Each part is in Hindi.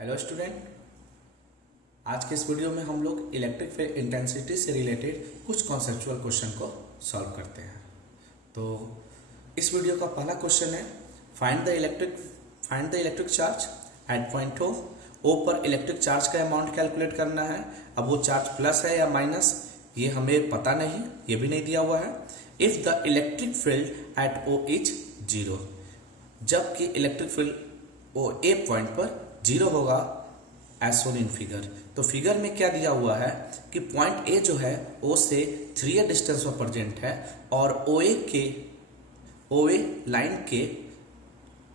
Hello student. आज के इस वीडियो में हम लोग इलेक्ट्रिक फील्ड इंटेंसिटी से रिलेटेड कुछ कॉन्सेप्चुअल क्वेश्चन को सॉल्व करते हैं। तो इस वीडियो का पहला क्वेश्चन है find the electric charge at point O पर इलेक्ट्रिक चार्ज का अमाउंट कैलकुलेट करना है। अब वो चार्ज प्लस है या माइनस ये हमें पता नहीं, ये भी नहीं दिया हुआ है। If the electric field at O is zero, जबकि electric field O A point पर जीरो होगा एज सोन इन फिगर। तो फिगर में क्या दिया हुआ है कि पॉइंट ए जो है ओ से 3a डिस्टेंस पर प्रेजेंट है और ओ ए लाइन के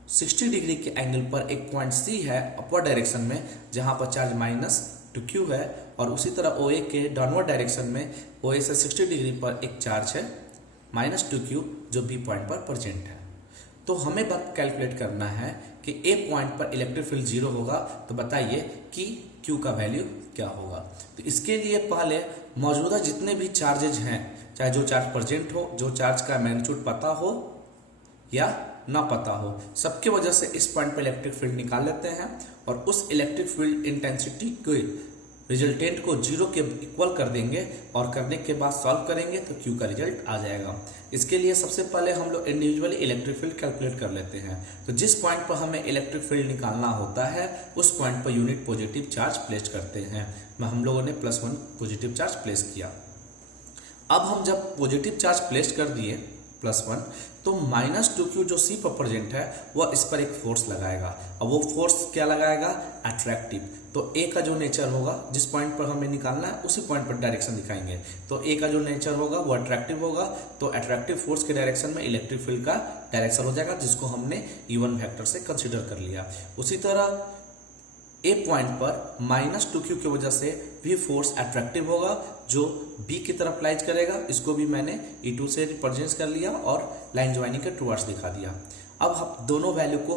60 डिग्री के एंगल पर एक पॉइंट सी है अपवर्ड डायरेक्शन में, जहां पर चार्ज -2q है, और उसी तरह ओ ए के डाउनवर्ड डायरेक्शन में ओ ए से 60 डिग्री पर एक चार्ज है -2q जो बी पॉइंट पर प्रेजेंट है। तो हमें बात कैलकुलेट करना है कि ए पॉइंट पर इलेक्ट्रिक फील्ड जीरो होगा, तो बताइए कि क्यू का वैल्यू क्या होगा। तो इसके लिए पहले मौजूदा जितने भी चार्जेज हैं, चाहे जो चार्ज प्रेजेंट हो, जो चार्ज का मैग्नीट्यूड पता हो या ना पता हो, सबके वजह से इस पॉइंट पर इलेक्ट्रिक फील्ड निकाल लेते हैं और उस इलेक्ट्रिक फील्ड इंटेंसिटी को रिजल्टेंट को जीरो के इक्वल कर देंगे और करने के बाद सॉल्व करेंगे तो क्यू का रिजल्ट आ जाएगा। इसके लिए सबसे पहले हम लोग इंडिविजुअली इलेक्ट्रिक फील्ड कैलकुलेट कर लेते हैं। तो जिस पॉइंट पर हमें इलेक्ट्रिक फील्ड निकालना होता है उस point per unit positive charge place करते हैं। हम लोगों ने +1 पॉजिटिव चार्ज प्लेस किया। अब हम जब पॉजिटिव चार्ज प्लेस कर दिए +1, तो -2q जो सी पर प्रेजेंट है वह इस पर एक फोर्स लगाएगा। अब वो फोर्स क्या लगाएगा? अट्रैक्टिव। तो ए का जो नेचर होगा, जिस पॉइंट पर हमें निकालना है उसी पॉइंट पर डायरेक्शन दिखाएंगे। तो ए का जो नेचर होगा वो अट्रैक्टिव होगा, तो अट्रैक्टिव फोर्स के डायरेक्शन में इलेक्ट्रिक फील्ड का डायरेक्शन हो जाएगा, जिसको हमने E1 वेक्टर से कंसिडर कर लिया। उसी तरह ए पॉइंट पर -2q की वजह से भी फोर्स अट्रैक्टिव होगा जो बी की तरफ लाइज करेगा। इसको भी मैंने E2 से रिप्रेजेंट कर लिया और लाइन ज्वाइनिंग के टुवर्ड्स दिखा दिया। अब हम दोनों वैल्यू को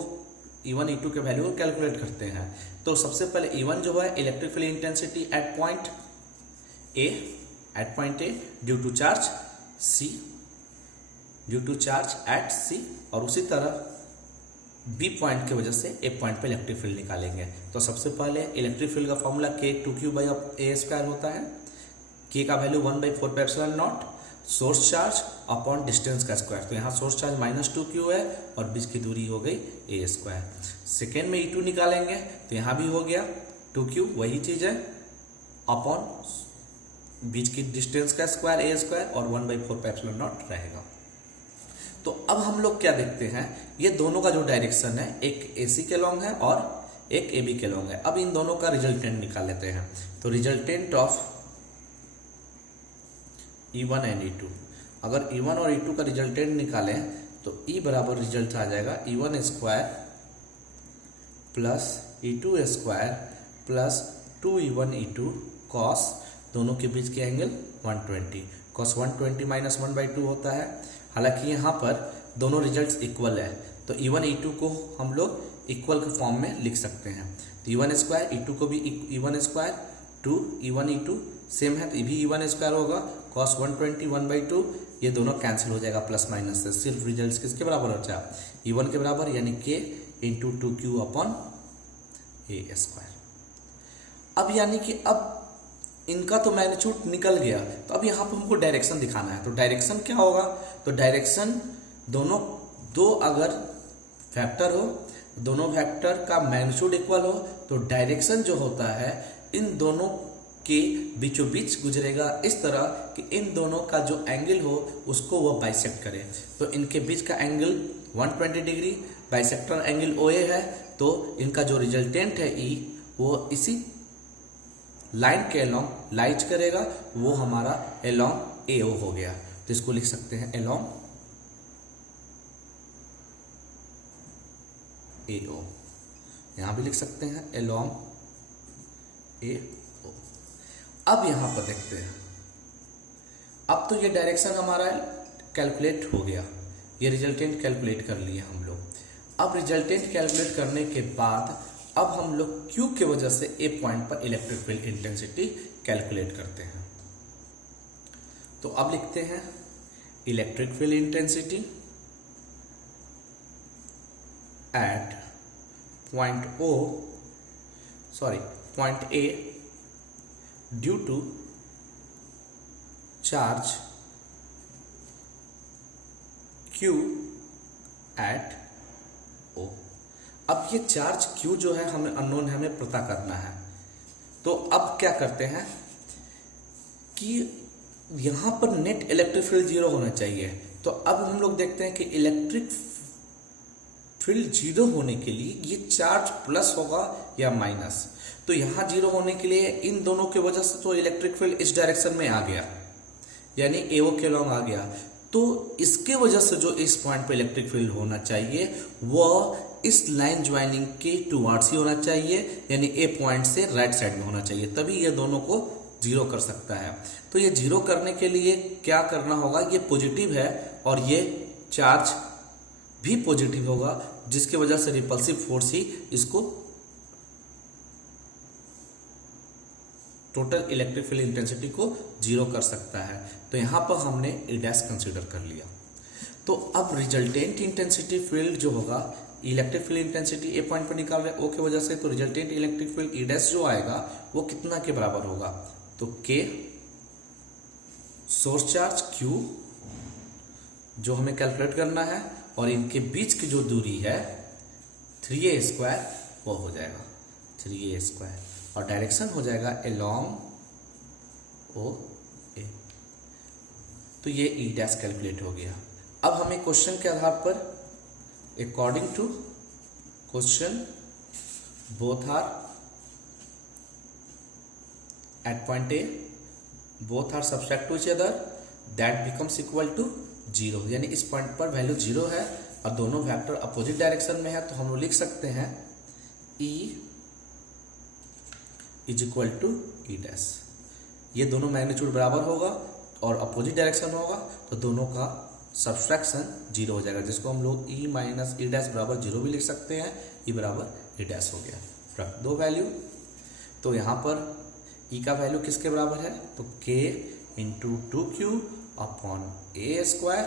E1 E2 के वैल्यू को कैलकुलेट करते हैं। तो सबसे पहले E1 जो है electric field intensity at point A due to charge at C, और उसी तरह बी पॉइंट की वजह से ए पॉइंट पे इलेक्ट्रिक फील्ड निकालेंगे। तो सबसे पहले इलेक्ट्रिक फील्ड का फॉर्मूला k2q/a² होता है। k का value 1/4πε0 source charge upon distance का स्क्वायर। तो यहाँ सोर्स चार्ज -2q है और बीच की दूरी हो गई a²। सेकेंड में E2 निकालेंगे तो यहाँ भी हो गया 2q, वही चीज है, अपॉन बीच की डिस्टेंस का स्क्वायर a² और 1/4πε0 रहेगा। तो अब हम लोग क्या देखते हैं, ये दोनों का जो डायरेक्शन है एक AC के लॉन्ग है और एक AB के लॉन्ग है। अब इन दोनों का रिजल्टेंट निकाल लेते हैं। तो resultant of E1 and E2, अगर E1 और E2 का रिजल्टेंट निकालें तो E बराबर रिजल्ट आ जाएगा E1² plus E2² plus 2E1 E2 cos, दोनों के बीच के एंगल 120, कॉस 120 -1/2 होता है। हालांकि यहाँ पर दोनों रिजल्ट्स इक्वल है, तो E1 E2 को हम लोग इक्वल के फॉर्म में लिख सकते हैं। तो E1² E2 को भी E1², 2E1 E2 सेम है तो ये भी E1² होगा, cos 120 1/2, ये दोनों कैंसिल हो जाएगा प्लस माइनस से। सिर्फ रिजल्ट्स किसके बराबर हो जाएगा? E1 के बराबर, यानी k × 2q/a²। अब यानी कि अब इनका तो मैग्नीट्यूड निकल गया, तो अब यहाँ पर हमको डायरेक्शन दिखाना है। तो डायरेक्शन क्या होगा? तो डायरेक्शन दो अगर फैक्टर हो, दोनों फैक्टर का मैग्नीट्यूड इक्वल हो, तो डायरेक्शन जो होता है इन दोनों के बीचों बीच गुजरेगा इस तरह कि इन दोनों का जो एंगल हो उसको वह बाइसेक्ट करे। तो इनके बीच का angle 120 degree, bisector angle OA है, तो इनका जो रिजल्टेंट है E वो इसी लाइन के अलोंग लाइज करेगा, वो हमारा अलोंग AO हो गया। तो इसको लिख सकते हैं अलोंग AO, यहां भी लिख सकते हैं अलोंग AO। अब यहां पर देखते हैं, अब तो ये डायरेक्शन हमारा कैलकुलेट हो गया, ये रिजल्टेंट कैलकुलेट कर लिया हम लोग। अब रिजल्टेंट कैलकुलेट करने के बाद अब हम लोग Q के वजह से ए पॉइंट पर इलेक्ट्रिक फील्ड इंटेंसिटी कैलकुलेट करते हैं। तो अब लिखते हैं electric field intensity at point O point A due to charge Q at O। अब ये चार्ज Q जो है हमें अननोन है, हमें पता करना है। तो अब क्या करते हैं कि यहां पर नेट इलेक्ट्रिक फील्ड 0 होना चाहिए। तो अब हम लोग देखते हैं कि इलेक्ट्रिक फील्ड 0 होने के लिए ये चार्ज प्लस होगा या माइनस। तो यहां 0 होने के लिए इन दोनों की वजह से तो इलेक्ट्रिक फील्ड इस डायरेक्शन में आ गया, यानी एओ के लॉन्ग आ गया। तो इसके वजह से जो इस पॉइंट पे इलेक्ट्रिक फील्ड होना चाहिए वह इस लाइन ज्वाइनिंग के टुवर्ड्स ही होना चाहिए, यानी ए पॉइंट से राइट साइड में होना चाहिए, तभी ये दोनों को 0 कर सकता है। तो ये 0 करने के लिए क्या करना होगा, ये पॉजिटिव है और ये चार्ज भी पॉजिटिव होगा, जिसकी वजह से रिपल्सिव फोर्स ही इसको टोटल इलेक्ट्रिक फील्ड इंटेंसिटी को 0 कर सकता है। तो यहां पर हमने ए डैश कंसीडर कर लिया। तो अब रिजल्टेंट इंटेंसिटी फील्ड जो होगा, इलेक्ट्रिक फील्ड इंटेंसिटी ए पॉइंट पर निकाल रहे हैं ओ की वजह से, तो resultant electric field E dash जो आएगा वो कितना के बराबर होगा, तो के सोर्स चार्ज Q जो हमें कैलकुलेट करना है और इनके बीच की जो दूरी है 3a² वो हो जाएगा 3a², और डायरेक्शन हो जाएगा अलोंग ओ ए। तो ये ई डैश कैलकुलेट हो गया। अब हमें क्वेश्चन के आधार पर according to question both are at point A, both are subtract to each other, that becomes equal to 0, यानी इस पॉइंट पर वैल्यू 0 है और दोनों वेक्टर अपोजिट डायरेक्शन में है। तो हम लोग लिख सकते हैं E is equal to E dash. ये दोनों मैग्नीट्यूड बराबर होगा और अपोजिट डायरेक्शन होगा, तो दोनों का सब्सट्रैक्शन 0 हो जाएगा, जिसको हम लोग E माइनस ई डैश बराबर 0 भी लिख सकते हैं। E बराबर ई डैश हो गया। रख दो वैल्यू। तो यहाँ पर E का वैल्यू किसके बराबर है, तो K into 2Q upon a²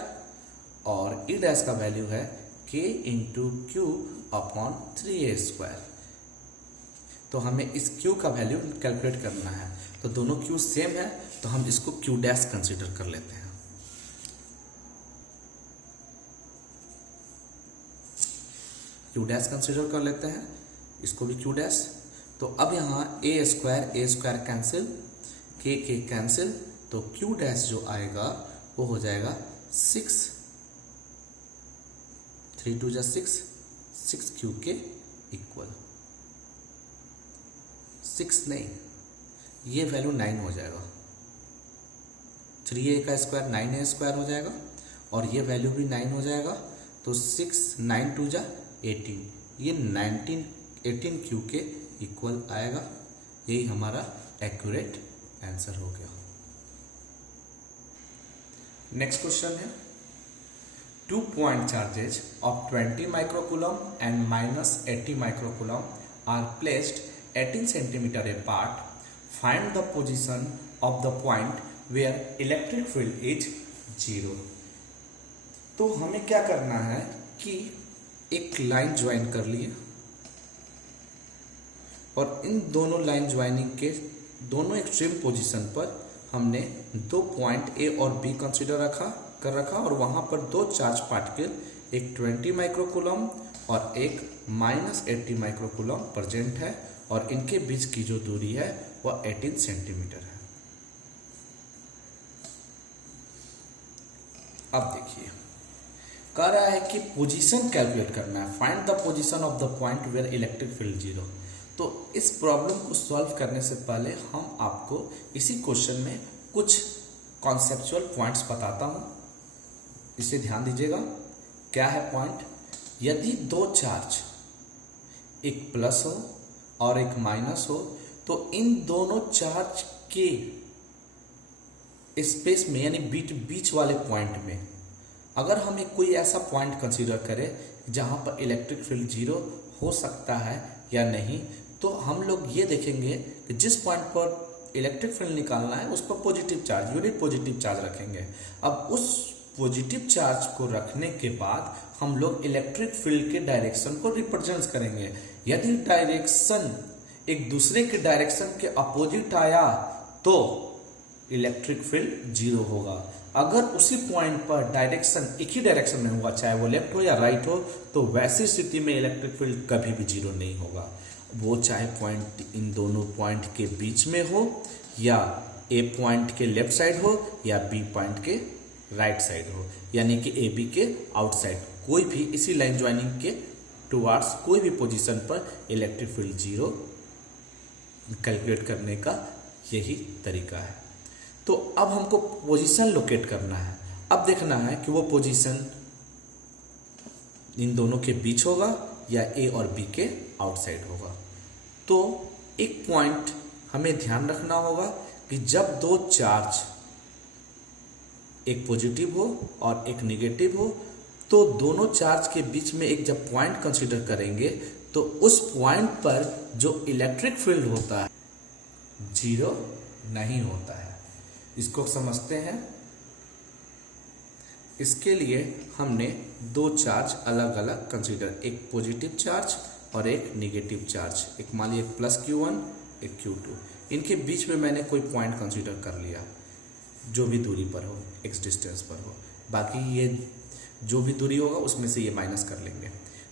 और ई डैश का वैल्यू है K into Q upon 3a²। तो हमें इस Q का वैल्यू कैलकुलेट करना है। तो दोनों Q सेम है, तो हम इसको Q डैश कंसीडर कर लेते हैं। Q डैश कंसीडर कर लेते हैं, इसको भी Q डैश। तो अब यहाँ a² कैंसिल, K कैंसिल, तो Q डैश जो आएगा वो हो जाएगा 6, 3 2 6, 6Q के इक्वल 6 नहीं, ये वैल्यू 9 हो जाएगा। 3a का स्क्वायर 9a² हो जाएगा और ये वैल्यू भी 9 हो जाएगा। तो 6 9 2 18, ये 18Q के इक्वल आएगा। यही हमारा एक्यूरेट आंसर हो गया। नेक्स्ट क्वेश्चन है 2 point charges of 20 microcoulomb and minus 80 microcoulomb are placed 18 centimeter apart. Find the position of the point where electric field is 0. तो हमें क्या करना है कि एक लाइन ज्वाइन कर लिए और इन दोनों लाइन ज्वाइनिंग के दोनों एक्सट्रीम पोजीशन पर हमने 2 पॉइंट A और B कंसीडर कर रखा और वहां पर 2 चार्ज पार्टिकल, एक 20 माइक्रोकूलम और एक -80 माइक्रोकूलम प्रेजेंट है और इनके बीच की जो दूरी है वह 18 सेंटीमीटर है। अब देखिए कह रहा है कि पोजीशन कैलकुलेट करना है, find the position of the point where electric field 0। तो इस प्रॉब्लम को सॉल्व करने से पहले हम आपको इसी क्वेश्चन में कुछ कॉन्सेप्चुअल पॉइंट्स बताता हूं, इसे ध्यान दीजिएगा। क्या है पॉइंट, यदि 2 चार्ज, एक प्लस हो और एक माइनस हो, तो इन दोनों चार्ज के स्पेस में यानी बीच वाले पॉइंट में अगर हमें कोई ऐसा पॉइंट कंसीडर करें जहां पर इलेक्ट्रिक फील्ड 0 हो सकता है या नहीं, तो हम लोग ये देखेंगे कि जिस पॉइंट पर इलेक्ट्रिक फील्ड निकालना है उस पर positive charge, unit positive charge रखेंगे। अब उस पॉजिटिव चार्ज को रखने के बाद हम लोग इलेक्ट्रिक फील्ड के डायरेक्शन को रिप्रेजेंट करेंगे। यदि डायरेक्शन एक दूसरे के डायरेक्शन के अपोजिट आया तो इलेक्ट्रिक फील्ड जीरो होगा। अगर उसी पॉइंट पर डायरेक्शन एक ही डायरेक्शन में होगा, चाहे वो लेफ्ट हो या राइट हो, तो वैसी स्थिति में इलेक्ट्रिक फील्ड कभी भी जीरो नहीं होगा। वो चाहे पॉइंट इन दोनों पॉइंट के बीच में हो, या ए पॉइंट के लेफ्ट साइड हो, या बी पॉइंट के राइट साइड हो, यानी कि ए बी के आउटसाइड, कोई भी इसी लाइन ज्वाइनिंग के टुवार्ड्स कोई भी पोजीशन पर इलेक्ट्रिक फील्ड जीरो कैलकुलेट करने का यही तरीका है। तो अब हमको पोजीशन लोकेट करना है। अब देखना है कि वो पोजीशन इन दोनों के बीच होगा या ए और बी के आउटसाइड होगा। तो एक पॉइंट हमें ध्यान रखना होगा कि जब दो चार्ज, एक पॉजिटिव हो और एक निगेटिव हो, तो दोनों चार्ज के बीच में एक जब पॉइंट कंसीडर करेंगे तो उस पॉइंट पर जो इलेक्ट्रिक फील्ड होता है जीरो नहीं होता है। इसको समझते हैं। इसके लिए हमने दो चार्ज अलग अलग कंसीडर, एक पॉजिटिव चार्ज और एक नेगेटिव चार्ज, एक मान लीजिए प्लस Q1 एक Q2, इनके बीच में मैंने कोई पॉइंट कंसीडर कर लिया जो भी दूरी पर हो, एक्स डिस्टेंस पर हो। बाकी ये जो भी दूरी होगा उसमें से ये माइनस कर लेंगे।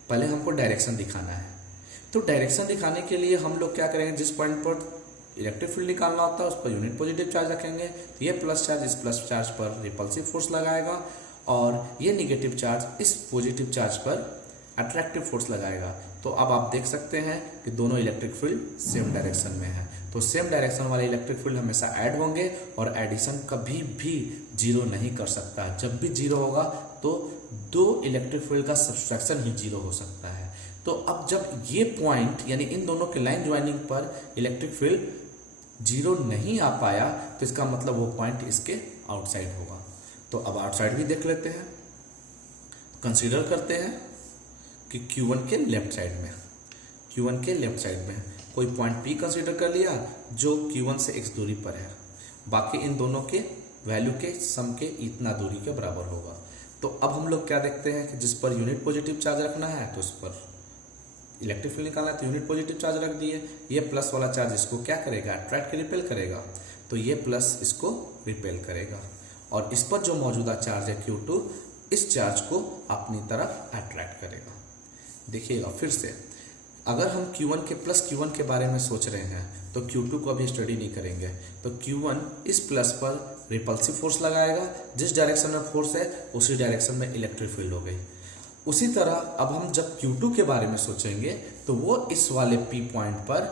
पहले हमको डायरेक्शन दिखाना है। तो डायरेक्शन दिखाने के लिए हम लोग क्या करेंगे, जिस पॉइंट पर इलेक्ट्रिक फील्ड निकालना होता है उस पर यूनिट पॉजिटिव चार्ज रखेंगे। तो ये प्लस चार्ज इस प्लस चार्ज पर रिपल्सिव फोर्स लगाएगा और ये निगेटिव चार्ज इस पॉजिटिव चार्ज पर अट्रैक्टिव फोर्स लगाएगा। तो अब आप देख सकते हैं कि दोनों इलेक्ट्रिक फील्ड सेम डायरेक्शन में है। तो सेम डायरेक्शन वाले इलेक्ट्रिक फील्ड हमेशा ऐड होंगे और एडिशन कभी भी जीरो नहीं कर सकता। जब भी जीरो होगा तो दो इलेक्ट्रिक फील्ड का सब्सट्रैक्शन ही जीरो हो सकता है। तो अब जब ये पॉइंट यानी इन दोनों के लाइन ज्वाइनिंग पर इलेक्ट्रिक फील्ड जीरो नहीं आ पाया तो इसका मतलब वो पॉइंट इसके आउटसाइड होगा। तो अब आउटसाइड भी देख लेते हैं। कंसीडर करते हैं कि Q1 के लेफ्ट साइड में, Q1 के लेफ्ट साइड में कोई पॉइंट P कंसीडर कर लिया जो Q1 से x दूरी पर है। बाकी इन दोनों के वैल्यू के सम के इतना दूरी के बराबर होगा। तो अब हम लोग क्या देखते हैं कि जिस पर यूनिट पॉजिटिव चार्ज रखना है तो उस पर इलेक्ट्रिक फील्ड निकालना है तो यूनिट पॉजिटिव चार्ज रख दिए। ये प्लस वाला चार्ज इसको क्या करेगा, अट्रैक्ट के रिपेल करेगा। तो ये प्लस इसको रिपेल करेगा और इस पर जो मौजूदा चार्ज है Q2 इस चार्ज को अपनी तरफ अट्रैक्ट करेगा। देखिएगा फिर से, अगर हम Q1 के प्लस Q1 के बारे में सोच रहे हैं तो Q2 को अभी स्टडी नहीं करेंगे। तो Q1 इस प्लस पर रिपल्सिव फोर्स लगाएगा, जिस डायरेक्शन में फोर्स है उसी डायरेक्शन में इलेक्ट्रिक फील्ड हो गई। उसी तरह अब हम जब Q2 के बारे में सोचेंगे तो वो इस वाले P पॉइंट पर,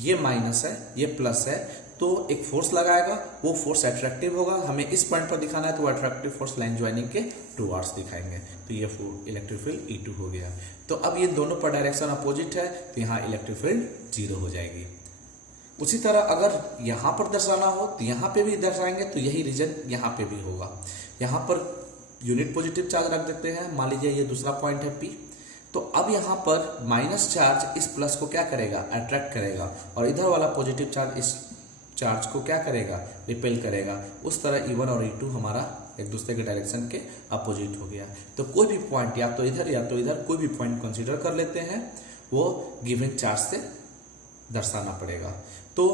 ये माइनस है ये प्लस है, तो एक फोर्स लगाएगा, वो फोर्स अट्रैक्टिव होगा। हमें इस पॉइंट पर दिखाना है तो अट्रैक्टिव फोर्स लाइन ज्वाइनिंग के टुवार्ड्स दिखाएंगे। तो ये इलेक्ट्रिक फील्ड E2 हो गया। तो अब ये दोनों पर डायरेक्शन अपोजिट है तो यहाँ इलेक्ट्रिक फील्ड जीरो हो जाएगी। उसी तरह अगर यहाँ पर दर्शाना हो तो यहाँ पे भी दर्शाएंगे तो यही रीजन यहाँ पे भी होगा। यहाँ पर यूनिट पॉजिटिव चार्ज रख देते हैं, मान लीजिए ये दूसरा पॉइंट है P। तो अब यहाँ पर माइनस चार्ज इस प्लस को क्या करेगा, अट्रैक्ट करेगा और इधर वाला पॉजिटिव चार्ज इस चार्ज को क्या करेगा, रिपेल करेगा। उस तरह E1 और E2 हमारा एक दूसरे के डायरेक्शन के अपोजिट हो गया। तो कोई भी पॉइंट या तो इधर कोई भी पॉइंट कंसीडर कर लेते हैं, वो गिवन चार्ज से दर्शाना पड़ेगा। तो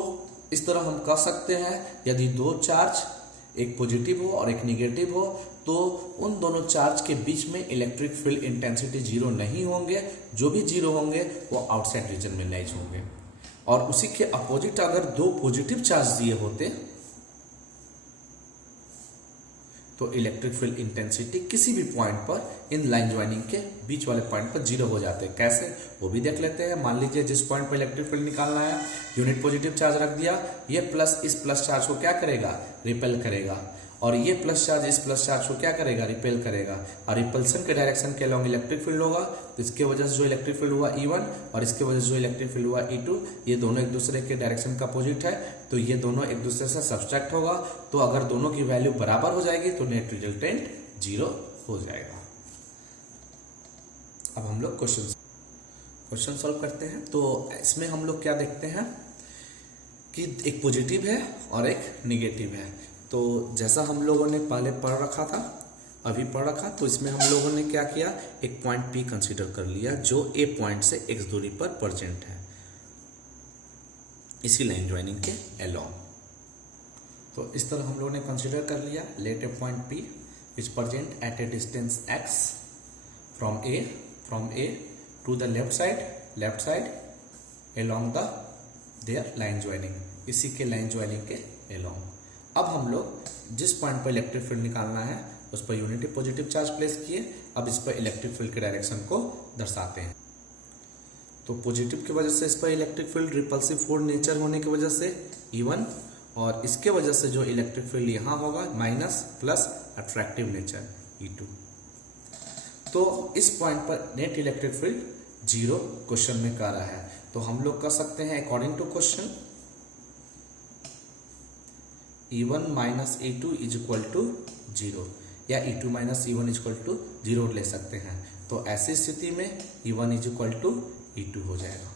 इस तरह हम कह सकते हैं यदि दो चार्ज एक पॉजिटिव हो और एक निगेटिव हो तो उन दोनों चार्ज के बीच में इलेक्ट्रिक फील्ड इंटेंसिटी जीरो नहीं होंगे। जो भी जीरो होंगे वो आउटसाइड रीजन में लाइज होंगे। और उसी के अपोजिट अगर दो पॉजिटिव चार्ज दिए होते तो इलेक्ट्रिक फील्ड इंटेंसिटी किसी भी पॉइंट पर इन लाइन ज्वाइनिंग के बीच वाले पॉइंट पर जीरो हो जाते हैं। कैसे, वो भी देख लेते हैं। मान लीजिए जिस पॉइंट पर इलेक्ट्रिक फील्ड निकालना है यूनिट पॉजिटिव चार्ज रख दिया, ये प्लस इस प्लस चार्ज को क्या करेगा, रिपेल करेगा और ये प्लस चार्ज इस प्लस चार्ज को क्या करेगा, रिपेल करेगा और रिपल्सन के डायरेक्शन के अलॉन्ग इलेक्ट्रिक फील्ड होगा। तो इसके वजह से जो इलेक्ट्रिक फील्ड हुआ E1 और इसके वजह से जो इलेक्ट्रिक फील्ड हुआ E2, ये दोनों एक दूसरे के डायरेक्शन का अपोजिट है तो ये दोनों एक दूसरे से सब्सट्रैक्ट होगा। तो अगर दोनों की वैल्यू बराबर हो जाएगी तो नेट रिजल्टेंट जीरो हो जाएगा। अब हम लोग क्वेश्चन सॉल्व करते हैं। तो इसमें हम लोग क्या देखते हैं कि एक पॉजिटिव है और एक निगेटिव है। तो जैसा हम लोगों ने पहले पढ़ रखा था, अभी पढ़ रखा, तो इसमें हम लोगों ने क्या किया, एक पॉइंट P कंसीडर कर लिया जो A पॉइंट से x दूरी पर प्रेजेंट है। इसी लाइन ज्वाइनिंग के अलोंग। तो इस तरह हम लोगों ने कंसिडर कर लिया let a point P which present at a distance x from A to the left side along the their line joining, इसी के लाइन ज्वाइनिंग के along। अब हम लोग जिस पॉइंट पर इलेक्ट्रिक फील्ड निकालना है उस पर यूनिटी पॉजिटिव चार्ज प्लेस किए। अब इस पर इलेक्ट्रिक फील्ड के डायरेक्शन को दर्शाते हैं। तो पॉजिटिव की वजह से इस पर electric field repulsive force nature होने की वजह से E1, और इसके वजह से जो इलेक्ट्रिक फील्ड यहाँ होगा minus plus attractive nature E2। तो इस पॉइंट पर नेट इलेक्ट्रिक फील्ड 0 क्वेश्चन में कह रहा है। तो हम लोग कर सकते हैं according to question E1 minus E2 is equal to 0 या E2 minus E1 is equal to 0 ले सकते हैं। तो ऐसी स्थिति में E1 is equal to E2 हो जाएगा।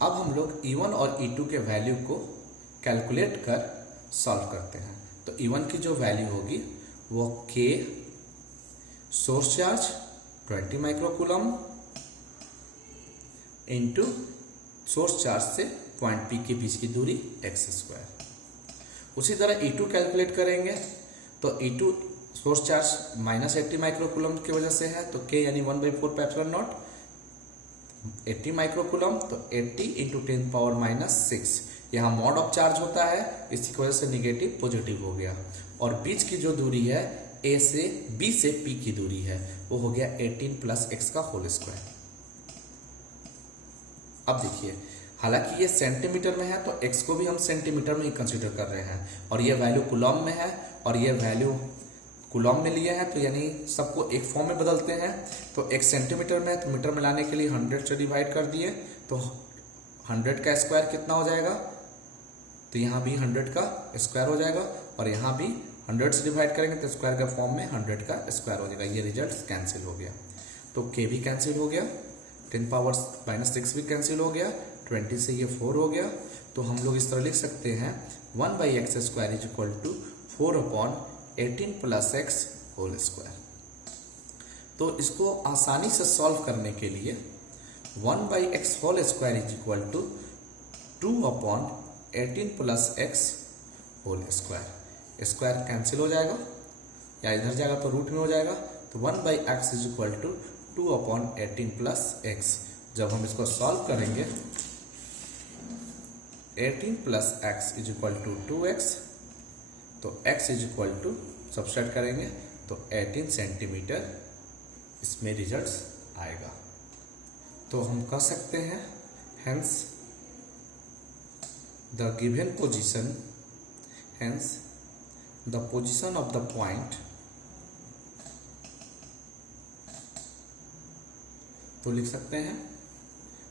अब हम लोग E1 और E2 के वैल्यू को कैलकुलेट कर सॉल्व करते हैं। तो E1 की जो वैल्यू होगी वो K source charge 20 microcoulomb into source charge से पॉइंट P के बीच की दूरी x²। उसी तरह E2 कैलकुलेट करेंगे तो E2 source charge minus 80 microcoulomb की वजह से है, तो K यानी 1/4 80 माइक्रोकूलम, तो 80 इंटू 10⁻⁻⁶ यहाँ मॉड ऑफ चार्ज होता है, इसी की वजह से निगेटिव पॉजिटिव हो गया। और बीच की जो दूरी है A से B से P की दूरी है वो हो गया 18 + x²। अब देखिए हालांकि ये सेंटीमीटर में है तो x को भी हम सेंटीमीटर में ही कंसीडर कर रहे हैं, और ये वैल्यू कूलम में है और ये वैल्यू कूलम में लिए हैं, तो यानी सबको एक फॉर्म में बदलते हैं। तो एक सेंटीमीटर में है तो मीटर में लाने के लिए 100 से डिवाइड कर दिए, तो 100 का स्क्वायर कितना हो जाएगा, तो यहाँ भी 100 का स्क्वायर हो जाएगा, और यहाँ भी 100 से डिवाइड करेंगे तो स्क्वायर का फॉर्म में 100 का स्क्वायर हो जाएगा। ये रिजल्ट कैंसिल हो गया, तो K भी कैंसिल हो गया, 10⁻⁻⁶ भी कैंसिल हो गया, 20 से ये 4 हो गया। तो हम लोग इस तरह लिख सकते हैं 1/x² is equal to 4/18 + x²। तो इसको आसानी से सॉल्व करने के लिए 1/x² is equal to 2/18 + x²। Square cancel हो जाएगा या इधर जाएगा तो रूट में हो जाएगा, तो 1/x is equal to 2/18 + x। जब हम इसको सॉल्व करेंगे 18 + x is equal to 2x, तो x is equal to subtract करेंगे तो 18 सेंटीमीटर इसमें रिजल्ट आएगा। तो हम कह सकते हैं hence the given position, hence the position of the point, तो लिख सकते हैं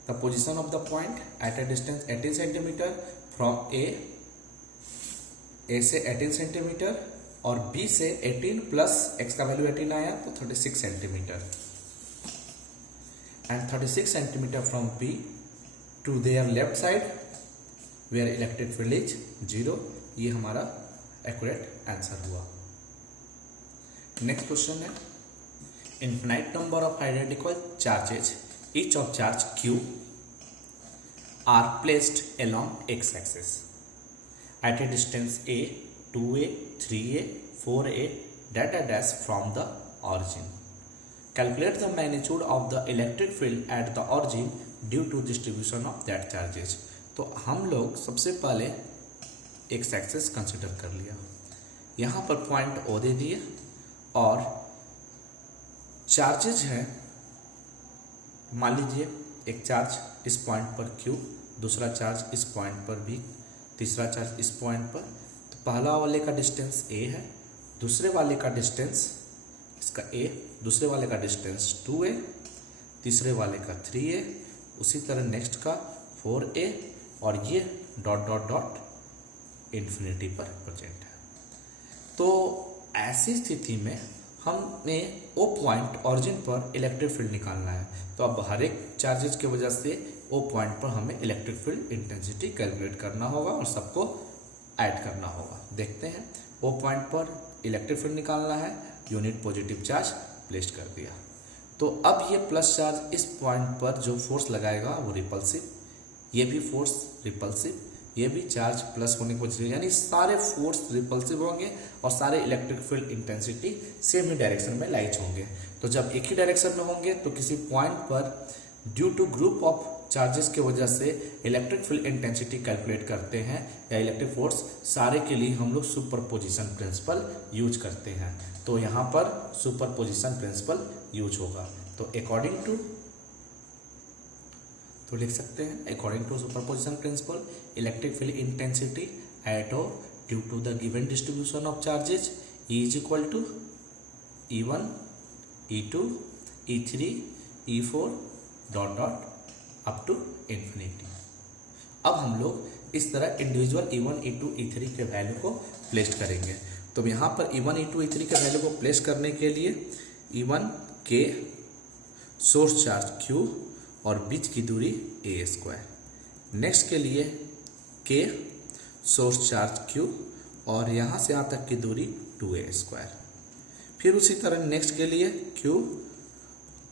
the position of the point at a distance 18 centimetre from A से 18 सेंटीमीटर और B से 18 प्लस x का वैल्यू 18 आया तो 36 centimetre, and 36 centimetre from B to their left side where electric field is 0। ये हमारा एक्यूरेट आंसर हुआ। नेक्स्ट क्वेश्चन है infinite number of identical charges, each of charge q are placed along x-axis at a distance a, 2a, 3a, 4a dash from the origin. Calculate the magnitude of the electric field at the origin due to distribution of that charges. तो हम लोग सबसे पहले एक्स एक्सिस कंसिडर कर लिया, यहाँ पर पॉइंट O दे दिए और चार्जेज हैं। मान लीजिए एक चार्ज इस पॉइंट पर Q, दूसरा चार्ज इस पॉइंट पर B, तीसरा चार्ज इस पॉइंट पर। तो पहला वाले का डिस्टेंस A है, दूसरे वाले का डिस्टेंस इसका A, दूसरे वाले का डिस्टेंस 2A, तीसरे वाले का 3A, उसी तरह नेक्स्ट का 4A, और ये डॉट डॉट डॉट इन्फिनिटी पर प्रेजेंट है। तो ऐसी स्थिति में हमने O पॉइंट ऑरिजिन पर इलेक्ट्रिक फील्ड निकालना है। तो अब हर एक चार्जेस की वजह से O पॉइंट पर हमें इलेक्ट्रिक फील्ड इंटेंसिटी कैलकुलेट करना होगा और सबको ऐड करना होगा। देखते हैं, O पॉइंट पर इलेक्ट्रिक फील्ड निकालना है, यूनिट पॉजिटिव चार्ज प्लेस कर दिया। तो अब ये प्लस चार्ज इस पॉइंट पर जो फोर्स लगाएगा वो रिपल्सिव ये भी फोर्स रिपल्सिव, ये भी चार्ज प्लस होने की वजह से, यानी सारे फोर्स रिपल्सिव होंगे और सारे इलेक्ट्रिक फील्ड इंटेंसिटी सेम ही डायरेक्शन में लाइज होंगे। तो जब एक ही डायरेक्शन में होंगे तो किसी पॉइंट पर due to group of charges की वजह से इलेक्ट्रिक फील्ड इंटेंसिटी कैलकुलेट करते हैं या इलेक्ट्रिक फोर्स, सारे के लिए हम लोग सुपरपोजिशन प्रिंसिपल यूज करते हैं। तो यहाँ पर सुपरपोजिशन प्रिंसिपल यूज होगा। तो अकॉर्डिंग टू, तो लिख सकते हैं according to superposition principle electric field intensity at और due to the given distribution of charges E is equal to E1 E2 E3 E4 dot dot up to infinity. अब हम लोग इस तरह इंडिविजुअल E1 E2 E3 के वैल्यू को प्लेस करेंगे। तो यहाँ पर E1 E2 E3 के वैल्यू को प्लेस करने के लिए E1 के सोर्स चार्ज Q और बीच की दूरी a स्क्वायर, नेक्स्ट के लिए K सोर्स चार्ज Q और यहाँ से यहाँ तक की दूरी 2a स्क्वायर, फिर उसी तरह नेक्स्ट के लिए Q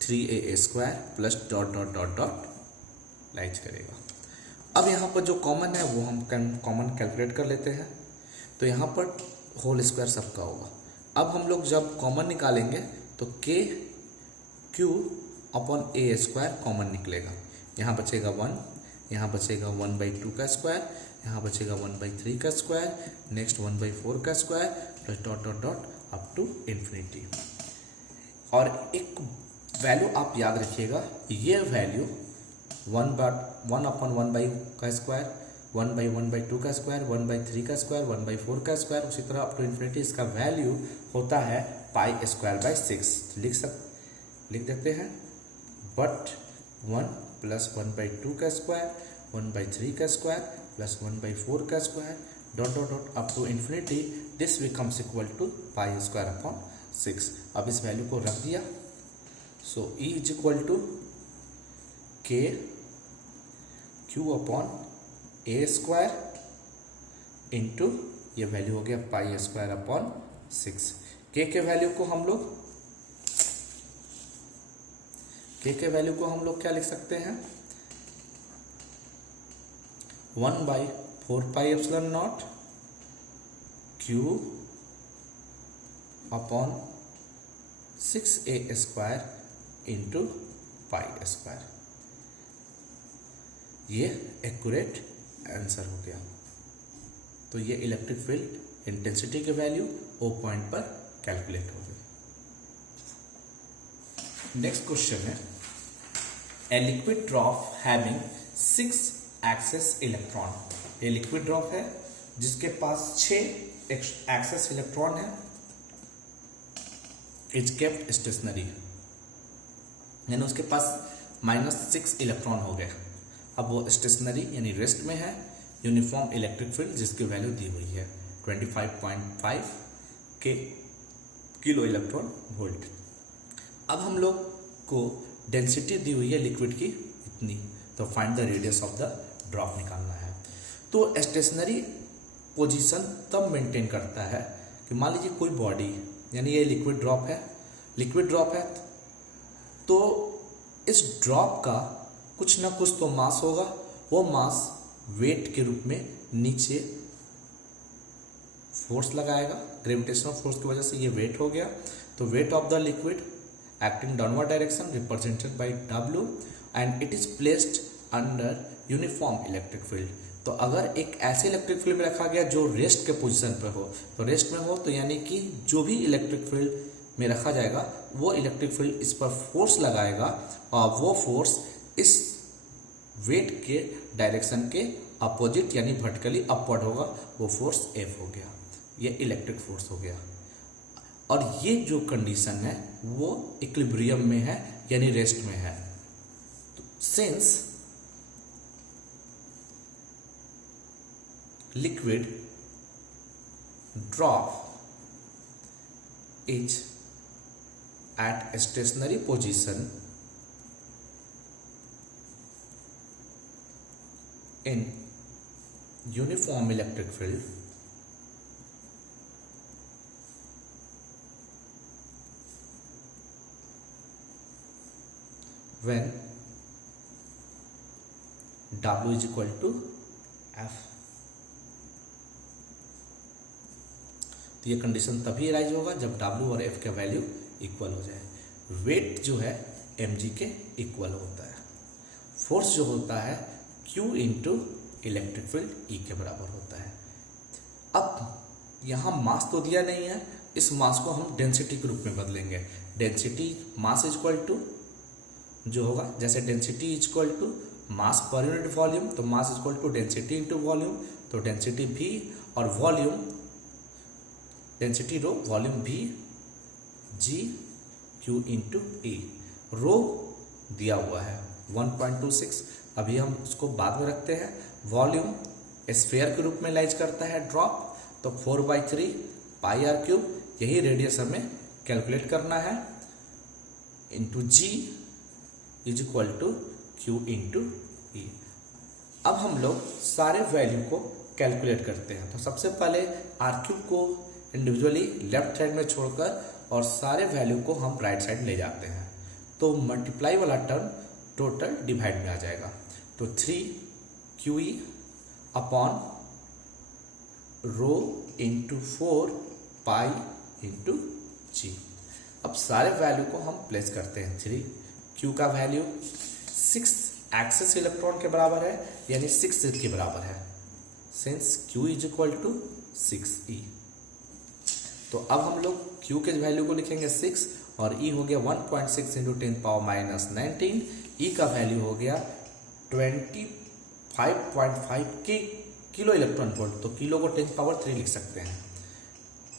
3a square plus dot dot dot dot lies करेगा। अब यहाँ पर जो कॉमन है वो हम कॉमन कैलकुलेट कर लेते हैं। तो यहाँ पर होल स्क्वायर सबका होगा। अब हम लोग जब कॉमन निकालेंगे तो K Q upon a square common निकलेगा। यहाँ बचेगा 1, यहाँ बचेगा 1/2 का स्क्वायर, यहाँ बचेगा 1/3 का स्क्वायर, नेक्स्ट 1/4 का square plus dot dot dot up to infinity. और एक वैल्यू आप याद रखिएगा, ये वैल्यू 1/1 का स्क्वायर, 1/1/2 का स्क्वायर, 1/3 का स्क्वायर, 1/4 का स्क्वायर, उसी तरह अप टू इन्फिनिटी इसका वैल्यू होता है π²/6। लिख देते हैं, बट 1 + 1/2 का स्क्वायर, 1/3 का स्क्वायर प्लस 1/4 का square dot dot dot up to infinity, this becomes equal to π²/6। अब इस वैल्यू को रख दिया, so E is equal to K Q upon a square into ये वैल्यू हो गया π²/6। K के वैल्यू को हम लोग क्या लिख सकते हैं, 1/4πε0 Q upon 6a square into π²। ये एक्यूरेट आंसर हो गया। तो ये इलेक्ट्रिक फील्ड इंटेंसिटी के वैल्यू O पॉइंट पर कैलकुलेट हो गई। नेक्स्ट क्वेश्चन है, a liquid drop having 6 excess electron. ये लिक्विड ड्रॉप है जिसके पास 6 एक्सेस इलेक्ट्रॉन है, इज केप्ट स्टेशनरी, यानी उसके पास -6 इलेक्ट्रॉन हो गए। अब वो स्टेशनरी यानी रेस्ट में है। यूनिफॉर्म इलेक्ट्रिक फील्ड जिसकी वैल्यू दी हुई है 25.5 के किलो इलेक्ट्रॉन वोल्ट। अब हम लोग को डेंसिटी दी हुई है लिक्विड की इतनी, तो find the radius of the drop निकालना है। तो स्टेशनरी पोजीशन तब मेंटेन करता है कि मान लीजिए कोई बॉडी, यानी ये लिक्विड ड्रॉप है, तो इस ड्रॉप का कुछ ना कुछ तो मास होगा, वो मास वेट के रूप में नीचे फोर्स लगाएगा, ग्रेविटेशनल फोर्स की वजह से ये वेट हो गया। तो weight of the liquid acting downward direction represented by W and it is placed under uniform electric field. तो अगर एक ऐसे इलेक्ट्रिक फील्ड में रखा गया जो रेस्ट के पोजीशन पे हो, तो रेस्ट में हो तो यानी कि जो भी इलेक्ट्रिक फील्ड में रखा जाएगा वो इलेक्ट्रिक फील्ड इस पर फोर्स लगाएगा और वो फोर्स इस वेट के डायरेक्शन के अपोजिट यानी वर्टिकली अपवर्ड होगा, वो फोर्स F हो गया, ये इलेक्ट्रिक फोर्स हो गया। और ये जो कंडीशन है वो इक्विलिब्रियम में है यानी रेस्ट में है। Since liquid drop is at a stationary position in uniform electric field, when W is equal to F। तो ये कंडीशन तभी राइज होगा जब W और F का वैल्यू इक्वल हो जाए। वेट जो है mg के इक्वल होता है। फोर्स जो होता है Q into electric field E के बराबर होता है। अब यहाँ मास तो दिया नहीं है, इस मास को हम डेंसिटी के रूप में बदलेंगे। Density mass is equal to जो होगा, जैसे density is equal to mass per unit volume, तो mass is equal to density into volume. तो डेंसिटी V और volume density rho, volume V G Q into E। Rho दिया हुआ है 1.26, अभी हम उसको बाद में रखते हैं। वॉल्यूम स्फीयर के रूप में लाइज करता है ड्रॉप, तो 4/3 पाई आर क्यूब, यही रेडियस हमें कैलकुलेट करना है, into G is equal to Q into E। अब हम लोग सारे वैल्यू को कैलकुलेट करते हैं। तो सबसे पहले आर क्यूब को इंडिविजुअली लेफ्ट साइड में छोड़कर और सारे वैल्यू को हम राइट साइड ले जाते हैं, तो मल्टीप्लाई वाला टर्म टोटल डिवाइड में आ जाएगा। तो 3QE upon rho into 4 pi into G। अब सारे वैल्यू को हम प्लेस करते हैं। 3Q का वैल्यू 6 एक्सेस इलेक्ट्रॉन के बराबर है, यानी 6 के बराबर है, since Q is equal to 6E। तो अब हम लोग Q के वैल्यू को लिखेंगे 6 और E हो गया 1.6 इंटू 10⁻⁻19। E का वैल्यू हो गया 25.5 किलो इलेक्ट्रॉन वोल्ट, तो किलो को 10⁻³ लिख सकते हैं।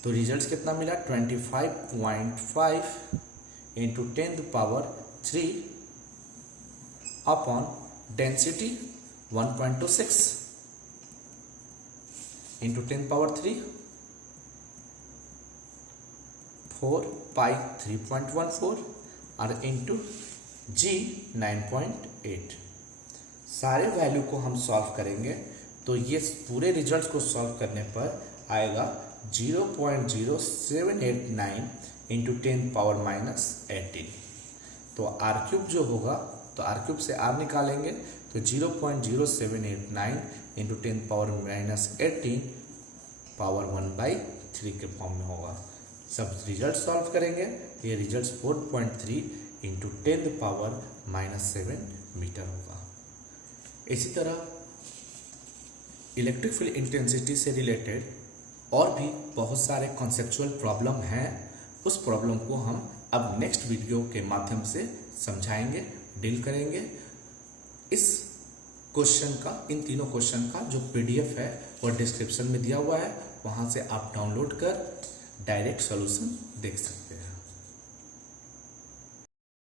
तो रिजल्ट कितना मिला, 25.5 इंटू 10⁻³ अपॉन डेंसिटी 1.26 इंटू 10⁻³ 4 पाई 3.14 और इंटू G 9.8। सारे वैल्यू को हम सॉल्व करेंगे तो ये पूरे रिजल्ट्स को सॉल्व करने पर आएगा 0.0789 इंटू 10⁻⁻18। तो आर क्यूब जो होगा, तो आर क्यूब से आर निकालेंगे तो 0.0789 इंटू 10⁻⁻18 पावर 1/3 के फॉर्म में होगा। सब रिजल्ट सॉल्व करेंगे, ये रिजल्ट 4.3 इंटू 10⁻⁻7 मीटर होगा। इसी तरह इलेक्ट्रिक फील्ड इंटेंसिटी से रिलेटेड और भी बहुत सारे कॉन्सेप्चुअल प्रॉब्लम हैं, उस प्रॉब्लम को हम अब नेक्स्ट वीडियो के माध्यम से समझाएंगे, डील करेंगे। इस क्वेश्चन का, इन तीनों क्वेश्चन का जो PDF है वो डिस्क्रिप्शन में दिया हुआ है, वहाँ से आप डाउनलोड कर डायरेक्ट सॉल्यूशन देख सकते हैं।